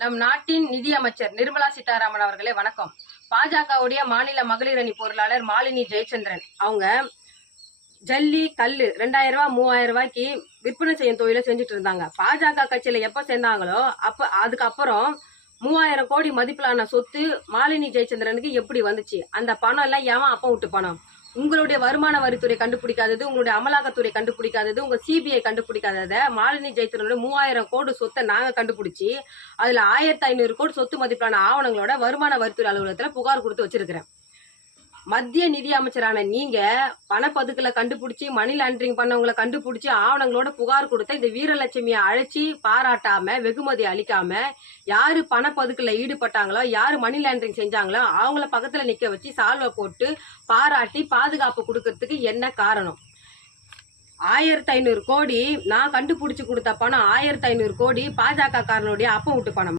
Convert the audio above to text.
நம் நாட்டின் நிதியமைச்சர் நிர்மலா சீதாராமன் அவர்களே வணக்கம். பாஜகவுடைய மாநில மகளிர் அணி பொருளாளர் மாலினி ஜெயச்சந்திரன் அவங்க ஜல்லி கல்லு 2000 ரூபாய் 3000 ரூபாய்க்கு விற்பனை செய்யும் தொழிலை செஞ்சுட்டு இருந்தாங்க. பாஜக கட்சியில எப்ப சேர்ந்தாங்களோ அதுக்கப்புறம் 3000 கோடி மதிப்பிலான சொத்து மாலினி ஜெயச்சந்திரனுக்கு எப்படி வந்துச்சு? அந்த பணம் எல்லாம் ஏன் அப்ப விட்டு பணம்? உங்களுடைய வருமான வரித்துறை கண்டுபிடிக்காதது, உங்களுடைய அமலாக்கத்துறை கண்டுபிடிக்காதது, உங்க சிபிஐ கண்டுபிடிக்காதத மாலினி ஜெயச்சந்திரனோட 3000 கோடி சொத்தை நாங்க கண்டுபிடிச்சி அதுல 1500 கோடி சொத்து மதிப்பிலான ஆவணங்களோட வருமான வரித்துறை அலுவலகத்துல புகார் கொடுத்து வச்சிருக்கிறேன். மத்திய நிதி அமைச்சரான நீங்க பணப்பதுக்களை கண்டுபிடிச்சி மணி லாண்டரிங் பண்ணவங்களை கண்டுபிடிச்சி ஆவணங்களோட புகார் கொடுத்த இந்த வீரலட்சுமியை அழைச்சி பாராட்டாம வெகுமதி அளிக்காம யாரு பணப்பதுக்குல ஈடுபட்டாங்களோ யாரு மணி லாண்டரிங் செஞ்சாங்களோ அவங்கள பக்கத்துல நிக்க வச்சு சால்வை போட்டு பாராட்டி பாதுகாப்பு கொடுக்கறதுக்கு என்ன காரணம்? 1500 கோடி நான் கண்டுபிடிச்சு கொடுத்த பணம் 1500 கோடி பாஜக காரனுடைய அப்பம் விட்டு பணம்.